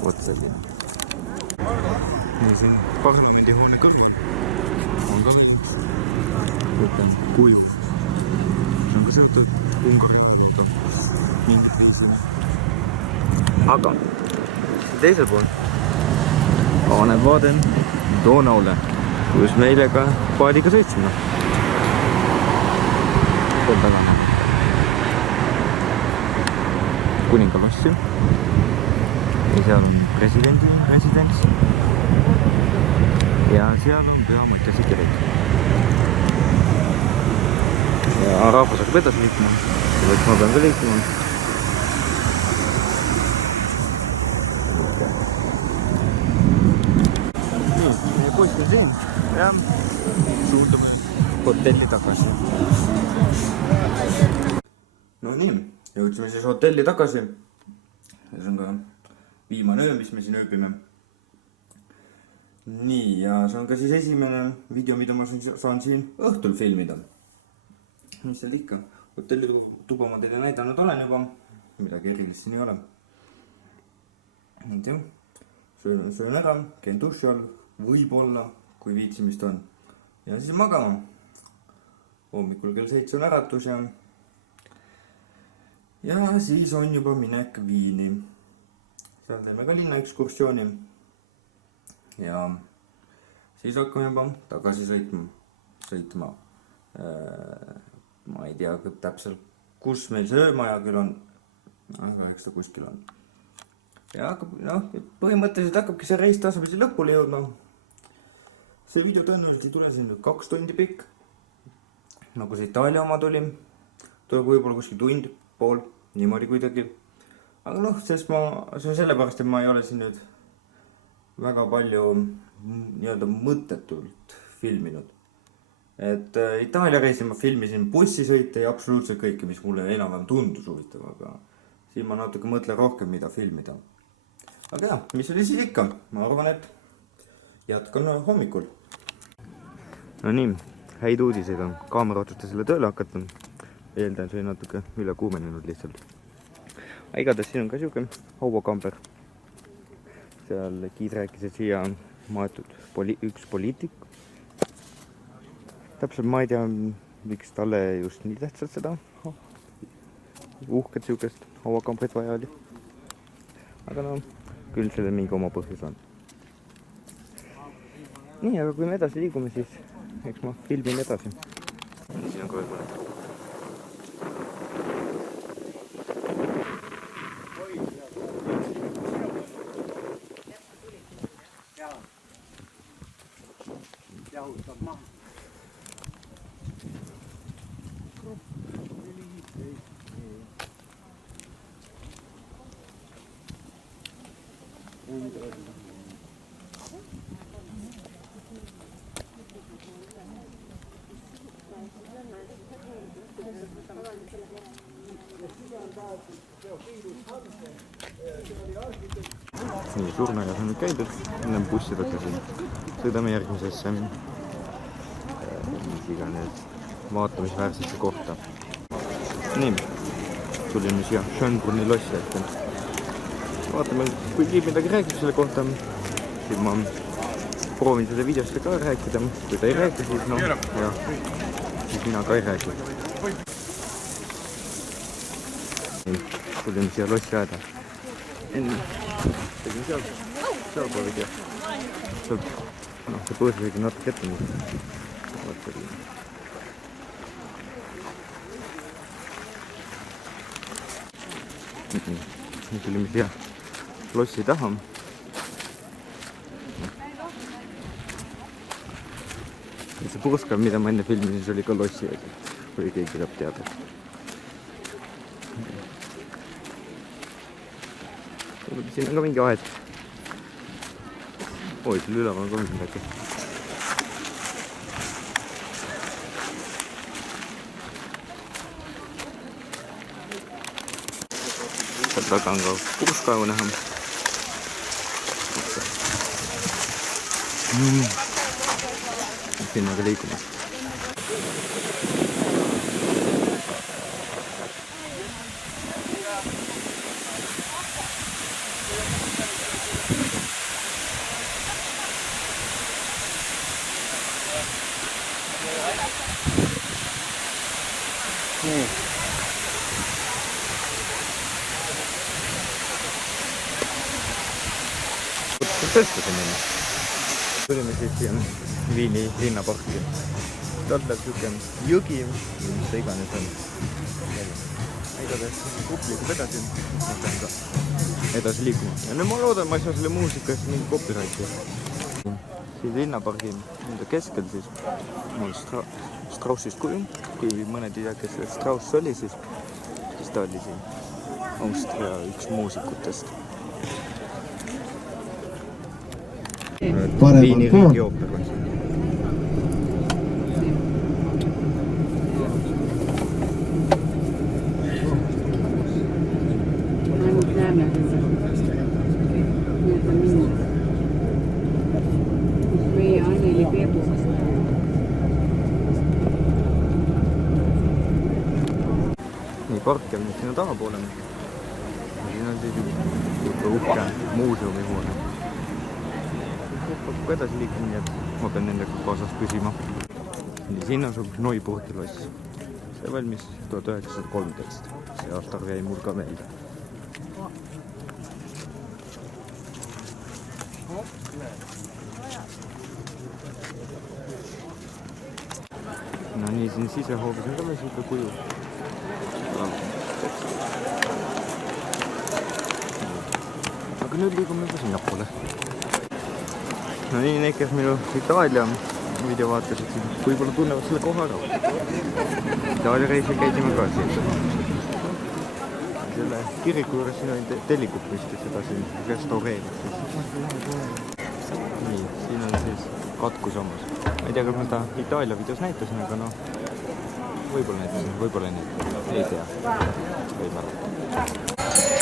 Vot selline. Nii, siin parlamendi hoone kõrval on ka veel võtan kuju. See on ka seotud Ungari ajaliga mingit viisi. Aga teisel pool avaneb vaade Donaule, kus meile ka paadiga sõitsime. Pool tagane. Kuningalossi. Ja seal on presidendi residents. Ja seal on Püha Mattiase kirik. Ja rahvas hakkab edasi liikuma, selleks ma pean ka liikuma. Nii, meie poiss on siin ja suundume hotelli tagasi. No nii, jõudsime siis hotelli tagasi. See on ka viimane öö, mis me siin ööbime. Nii, ja see on ka siis esimene video, mida ma saan siin õhtul filmida. Mis seal ikka? Hotelli tuba ma teile näidanud olen juba. Midagi erilist siin ei ole. Nüüd jah. Söön ära, käin duši all. Võib-olla, kui viitsimist on. Ja siis magama. Hommikul kell 7 on äratus ja siis on juba minek Viini. Seal teeme ka linna ekskursiooni. Ja siis hakkame juba tagasi sõitma. Ma ei tea täpselt, kus meil see öömaja küll on. Eks ta kuskil on. Ja põhimõtteliselt hakkabki see reis tasapisi lõpule jõudma. See video tõenäoliselt ei tule siin 2 tundi pikk. Nagu see Itaalia oma tuli. Tuleb võib-olla kuskil tund, pool, niimoodi kuidagi. Aga see on sellepärast, et ma ei ole siin nüüd väga palju mõttetult filminud. Et Itaalia reisil ma filmisin bussisõite ja absoluutselt kõike, mis mulle enam-vähem tundus huvitav, aga siin ma natuke mõtlen rohkem, mida filmida. Aga jah, mis oli siis ikka? Ma arvan, et jätkan hommikul. No nii, häid uudiseid on. Kaamera otsustas selle tööle hakata. Eeldan, see on natuke üle kuumenenud lihtsalt. Igatahes siin on ka siuke hauakamber. Seal Giid rääkis, et siia on maetud üks poliitik. Täpselt ma ei tea, miks talle just nii tähtsalt seda uhket siukest hauakambrit vaja oli. Aga no, küll selle mingi oma põhjus on. Nii, aga kui me edasi liigume, siis eks ma filmin edasi. Siin on ka veel mõned. Jahutab maha. Nii, Surnajas on nüüd käidud, enne bussi võtasin. Sõidame järgmisesse mis iganes vaatamisväärsesse kohta. Nii, tulime siia Schönbrunni lossi ette. Vaatame, kui Giid midagi räägib selle kohta, siis ma proovin seda videost ka rääkida. Kui ta ei räägi, siis no, ja, siis mina ka ei räägi. Nii, tulime siia lossi aeda. Enne tegin seal poole tea. Noh, see põõs võigi natuke ette nüüd. Nüüd tulime siia lossi taha. See purskav, mida ma enne filmisin, see oli ka lossi, kui keegi saab teada. Siin on ka mingi aed. Oi, selle üleval on ka midagi. Seal taga on ka purskaevu näha. Siin on ka liikumas. Tõstasin enne. Tulime siis siia Viini linnaparki. Sealt läheb siuke jõgi, mis ta iganes on. Igatahes kuplikud edasi, mõtlen ka edasi liikuma. Ja nüüd ma loodan, ma ei saa selle muusikast mingi copyrighti. Siin linnapargi keskel siis on Straussist kuju. Kui mõned ei tea, kes Strauss oli, siis ta oli siin Austria üks muusikutest. Viini riigiooper on siin. Ainult näeme seda. Need on minna. Meie Anneli Peebu. Nii, park on nüüd sinna tahapoole. Siin on siis uhke muuseumi hoone. Kui edasi liikuma, nii et ma pean nendega kaasas püsima. Nii, siin on sul Neuburgi loss. See valmis 1913. See aastarv jäi mul ka meelde. No nii, siin sisehoovis on ka veel siuke kuju. Aga nüüd liigume juba sinnapoole. No nii, need, kes minu Itaalia video vaatasid, võib-olla tunnevad selle koha ära. Itaalia reisil käisime ka siin. Selle kiriku juures siin oli tellikut püsti, seda siin restaureeritud. Nii, siin on siis katku samas. Ma ei tea, kas ma ta Itaalia videos näitasin, aga noh, võib-olla näitasin, võib-olla ei tea. Või mäleta.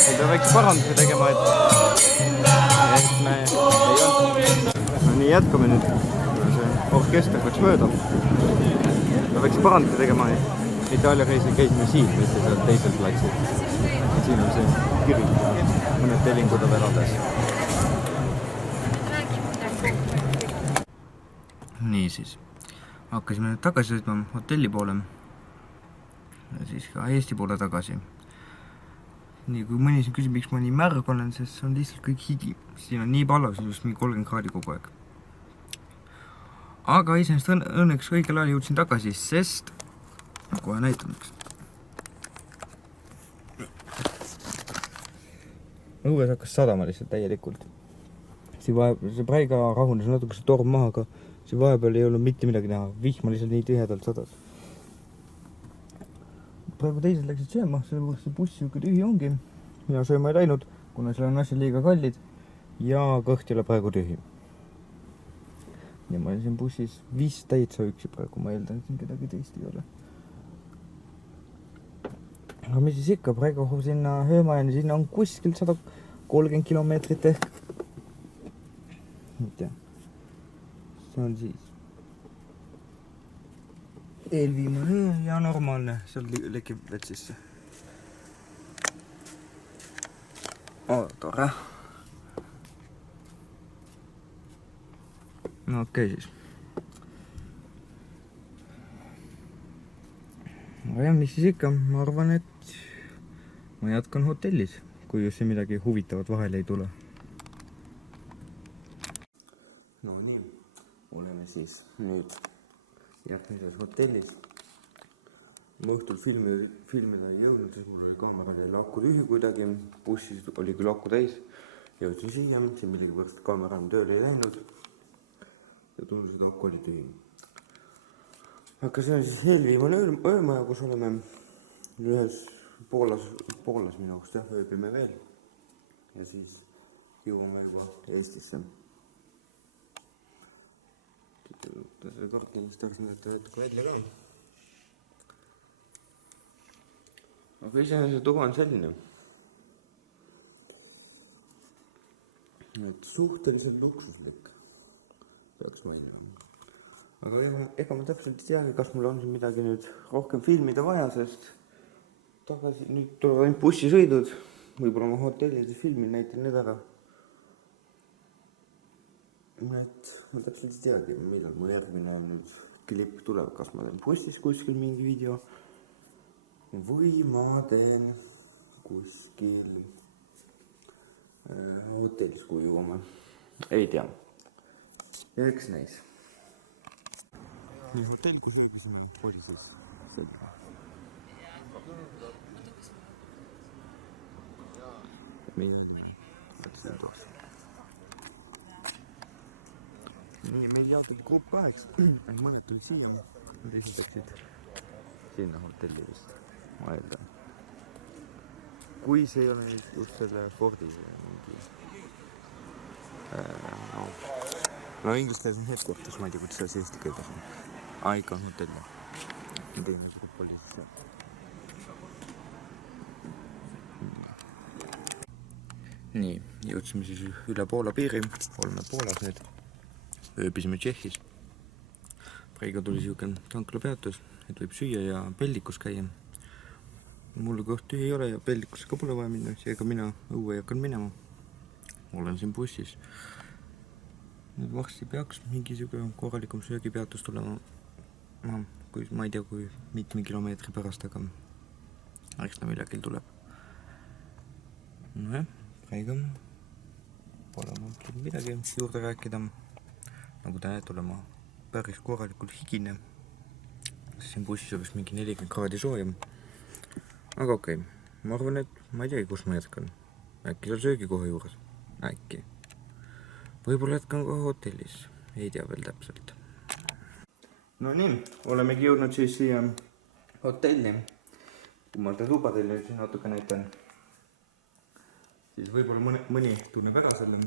Me peame väikse paranduse tegema, et me ei olnud. No nii, nii, jätkame nüüd. See orkester läks mööda. Ma peaks parandada tegema. Itaalia reisil käisime siin, mitte seal teisel platsil. Siin on see kirik. Mõned telingud on veel alles. Nii siis. Hakkasime nüüd tagasi sõitma hotelli poole. Ja siis ka Eesti poole tagasi. Nii, kui mõni siin küsib, miks ma nii märg olen, sest see on lihtsalt kõik higi. Siin on nii pallas, just mingi 30 kraadi kogu aeg. Aga iseenesest õnneks õigel ajal jõudsin tagasi, sest kohe näitan üks. Õues hakkas sadama lihtsalt täielikult. See praega rahunes natuke see torm maha, aga see vahepeal ei olnud mitte midagi näha. Vihma lihtsalt nii tihedalt sadas. Praegu teised läksid sööma, sellepärast see buss siuke tühi ongi. Mina sööma ei läinud, kuna seal on asjad liiga kallid ja kõht ei ole praegu tühi. Ja ma olin siin bussis vist täitsa üksi praegu, ma eeldan, et siin kedagi teist ei ole. Aga mis siis ikka, praegu sinna Höömajani, sinna on kuskil 130 kilomeetrit ehk. Mitte. See on siis eelviimane ja normaalne, seal lekib vett sisse. Tore. No okei siis. Aga jah, mis siis ikka, ma arvan, et ma jätkan hotellis, kui just siin midagi huvitavat vahele ei tule. No nii, oleme siis nüüd järgmises hotellis. Ma õhtul filmida ei jõudnud, siis mul oli kaamera jälle aku tühi kuidagi. Bussis oli küll aku täis. Jõudsin siia, siin millegi pärast kaamera on tööle ei läinud. Ja tundus, et aku oli tühi. Aga see on siis eelviimane öömaja, kus oleme ühes Poolas minu jaoks ööbime veel. Ja siis jõuame juba Eestisse. Selle kartlinist tahaks näidata välja ka. Aga iseenesest tuba on selline. Et suhteliselt luksuslik peaks mainima. Aga ega ma täpselt ei teagi, kas mul on siin midagi nüüd rohkem filmida vaja, sest nüüd tulevad ainult bussisõidud. Võib-olla ma hotellides filmin näitan need ära. Et ma täpselt ei teagi, millal mu järgmine nüüd klipp tuleb, kas ma teen bussis kuskil mingi video või ma teen kuskil hotellis, kui jõuame. Ei tea. Eks näis. Nii hotell, kus õigisime, oli siis selline. Meie olime võtsin toos. Nii, meil jaotati grupp 8, mõned tulid siia, teised läksid sinna hotelli vist, ma eeldan. Kui see ei ole just selle Fordi mingi... No inglastes on headquarters, ma ei tea, kuidas see eesti keeles on. Ikka on hotelli. Teine grupp oli siis seal. Nii, jõudsime siis üle Poola piiri, oleme Poolas nüüd. Ööbisime Tšehhis. Praegu tuli siuke tanklapeatus, et võib süüa ja peldikus käia. Mul kohti ei ole ja peldikusse ka pole vaja minna, seega mina õue ei hakanud minema. Olen siin bussis. Nüüd varsti peaks mingi siuke korralikum söögipeatus tulema. Ma ei tea, kui mitme kilomeetri pärast, aga eks ta millegil tuleb. No jah, praegu pole mul midagi juurde rääkida. Nagu te näete, olema päris korralikult higine. Siin bussis oleks mingi 40 kraadi soojem. Aga okei, ma arvan, et ma ei tea, kus ma jätkan. Äkki seal söögikoha juures? Äkki. Võib-olla jätkan ka hotellis. Ei tea veel täpselt. No nii, olemegi jõudnud siis siia hotelli. Kui ma ta tuba teile siin natuke näitan, siis võib-olla mõni tunneb ära selle.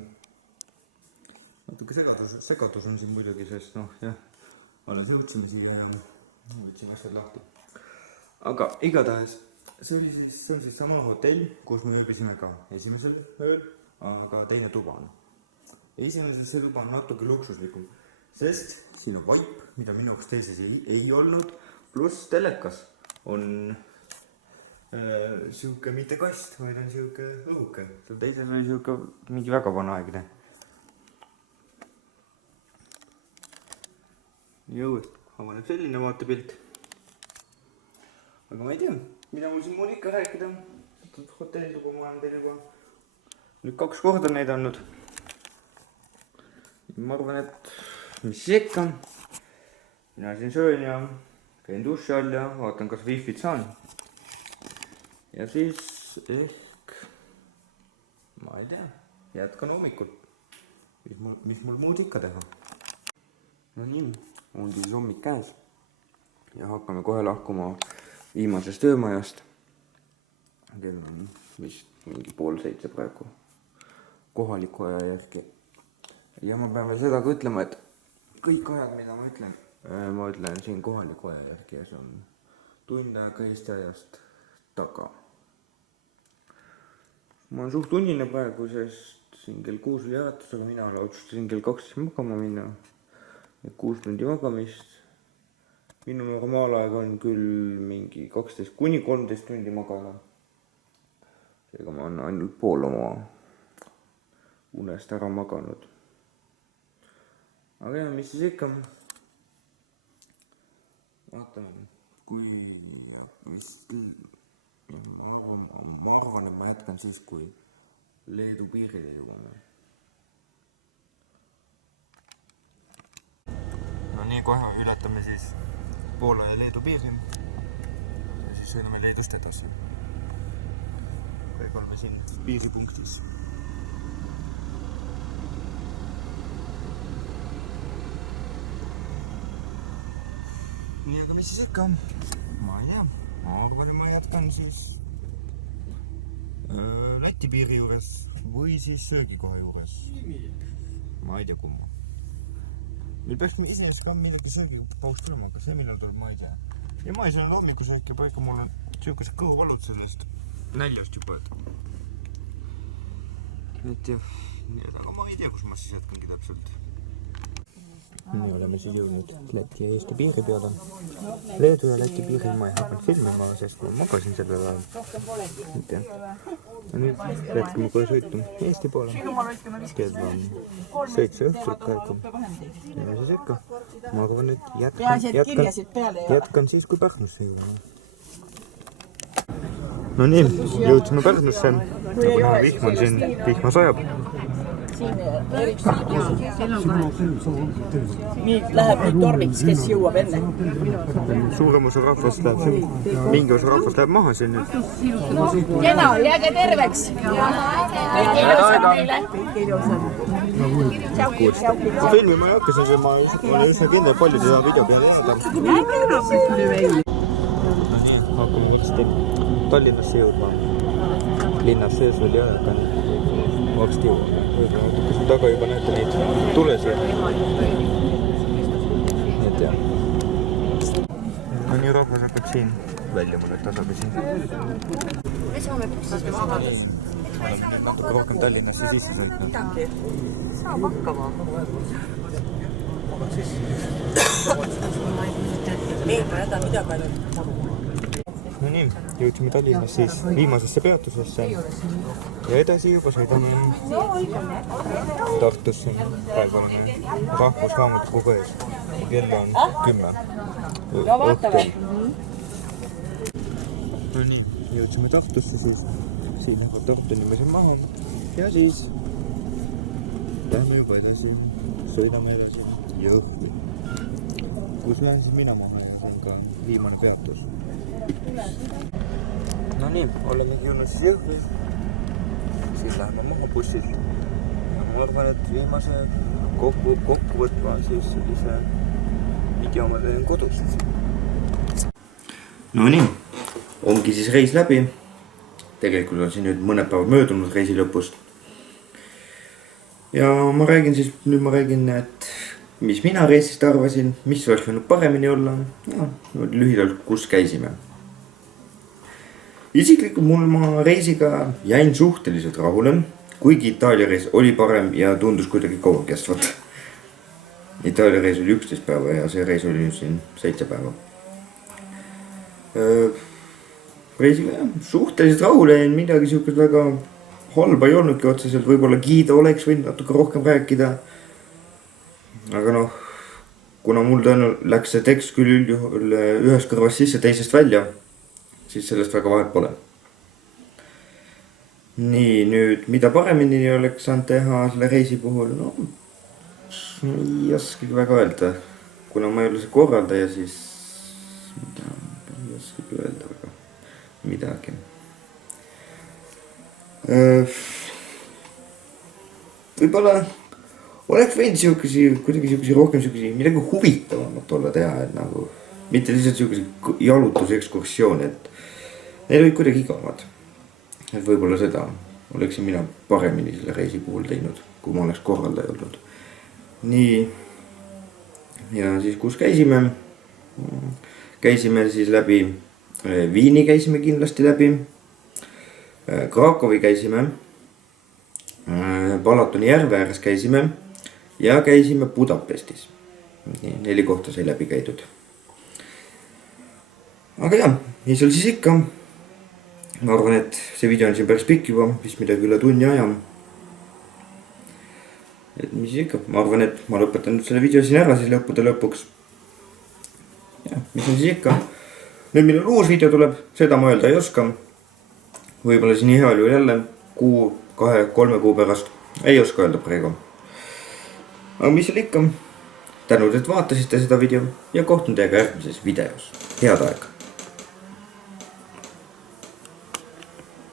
Natuke segadus on siin muidugi, sest jah, alles jõudsime siia ja võtsime asjad lahti. Aga igatahes, see on siis sama hotell, kus me ööbisime ka esimesel ööl, aga teine tuba on. iseenesest see tuba on natuke luksuslikum, sest siin on vaip, mida minu jaoks teises ei olnud, pluss telekas on sihuke mitte kast, vaid on sihuke õhuke. seal teises oli sihuke mingi väga vanaaegne. Jõuest avaneb selline vaatepilt. aga ma ei tea, mida mul siin muud ikka rääkida. hotellituba ma olen teile juba nüüd 2 korda näidanud. ma arvan, et mis siis ikka. mina siin söön ja käin duši all ja vaatan, kas wifi't saan. ja siis ehk, ma ei tea, jätkan hommikul. mis mul muud ikka teha. no nii, ongi siis hommik käes. ja hakkame kohe lahkuma viimasest öömajast. kell on vist mingi 6:30 praegu kohaliku aja järgi. ja ma pean veel seda ka ütlema, et kõik ajad, mida ma ütlen siin kohaliku aja järgi ja see on tund aega Eesti ajast taga. ma olen suht unnine praegu, sest siin kell 6 oli äratus, aga mina otsustasin kell 2 magama minna. 6 tundi magamist. minu normaalaeg on küll mingi 12 kuni 13 tundi magama. seega ma olen ainult pool oma unest ära maganud. aga jah, mis siis ikka. vaatame, kui vist ma arvan, et ma jätkan siis, kui Leedu piirile jõuame. no nii, kohe ületame siis Poola ja Leedu piiri ja siis sõidame Leedust edasi. praegu oleme siin piiripunktis. nii, aga mis siis ikka? ma ei tea, ma arvan, et ma jätkan siis Läti piiri juures või siis söögikoha juures. ma ei tea kumma. meil peaks iseenesest ka midagi söögipaus tulema, aga see millal tuleb, ma ei tea. ja ma ei söönud hommikusööki, praegu mul on sihukesed kõhuvalud sellest näljast juba, et jah, aga ma ei tea, kus ma siis jätkangi täpselt. nii, oleme siis jõudnud Läti ja Eesti piiri peale. Leedu ja Läti piiril ma ei hakanud filmima, sest ma magasin sellel ajal. ja nüüd jätkame kohe sõitu Eesti poole. kell on 7 õhtult praegu. ja siis ikka, ma arvan, et jätkan siis, kui Pärnusse jõuame. no nii, jõudsime Pärnusse. nagu näha, vihm on siin, vihma sajab. Nüüd läheb nüüd tormiks, kes jõuab enne. suurem osa rahvast läheb, mingi osa rahvast läheb maha siin nüüd. Kena, jääge terveks! ma filmima ei hakka, sest ma olen üsna kindel, palju seda video peale jääda. no nii, hakkame varsti Tallinnasse jõudma. linnas sees veel ei ole, aga varsti jõuame. võib-olla natuke siin taga juba näete neid tulesid. et jah. no nii, rahvas hakkab siin väljuma nüüd tasapisi. me saame püksida maha. oleme nüüd natuke rohkem Tallinnasse sisse sõitnud. Saab hakkama. ei, ma jätan midagi ainult. no nii, jõudsime Tallinnas siis viimasesse peatusesse ja edasi juba sõidame Tartusse. praegu oleme Rahvusraamatukogu ees. kell on 10 õhtul. no nii, jõudsime Tartusse siis. siin lähevad Tartu inimesed maha ja siis lähme juba edasi, sõidame edasi Jõhvi. kus lähen siis mina maha ja see on ka viimane peatus. no nii, olemegi jõudnud siis Jõhvi. siin läheme maha bussilt. ma arvan, et viimase kokkuvõtva siis sellise video ma teen kodus. no nii, ongi siis reis läbi. tegelikult on siin nüüd mõned päevad möödunud reisi lõpust. ja ma räägin, et mis mina reisist arvasin, mis oleks võinud paremini olla ja lühidalt, kus käisime. isiklikult ma reisiga jäin suhteliselt rahule, kuigi Itaalia reis oli parem ja tundus kuidagi kauem kestvat. Itaalia reis oli 11 päeva ja see reis oli siin 7 päeva. Reisiga jah, suhteliselt rahule jäin, midagi siukest väga halba ei olnudki otseselt, võib-olla Guido oleks võinud natuke rohkem rääkida. Aga noh, kuna mul läks see tekst küll üldjuhul ühest kõrvast sisse, teisest välja, siis sellest väga vahet pole. Nii, nüüd mida paremini oleks saanud teha selle reisi puhul, no ei oskagi väga öelda. Kuna ma ei ole see korraldaja, siis ei oskagi öelda väga midagi. Võib-olla oleks võinud kuidagi rohkem midagi huvitavamat olla teha, et nagu mitte lihtsalt jalutusekskursioon, et need olid kuidagi igavad. Et võib-olla seda oleksin mina paremini selle reisi puhul teinud, kui ma oleks korraldaja olnud. Nii, ja siis kus käisime? Käisime siis läbi Viini käisime kindlasti läbi, Krakowi käisime, Balatoni järve ääres käisime ja käisime Budapestis. Nii, 4 kohta sai läbi käidud. Aga jah, mis seal siis ikka? Ma arvan, et see video on siin päris pikk juba, vist midagi üle tunni aja. Et mis ikka, ma arvan, et ma lõpetan nüüd selle video siin ära siis lõppude lõpuks. Ja, mis on siis ikka? Nüüd millal uus video tuleb, seda ma öelda ei oska. Võib-olla siin heal juhul jälle kuu, 2-3 kuu pärast. Ei oska öelda praegu. Aga mis seal ikka? Tänud, et vaatasite seda video ja kohtun teiega järgmises videos. Head aega!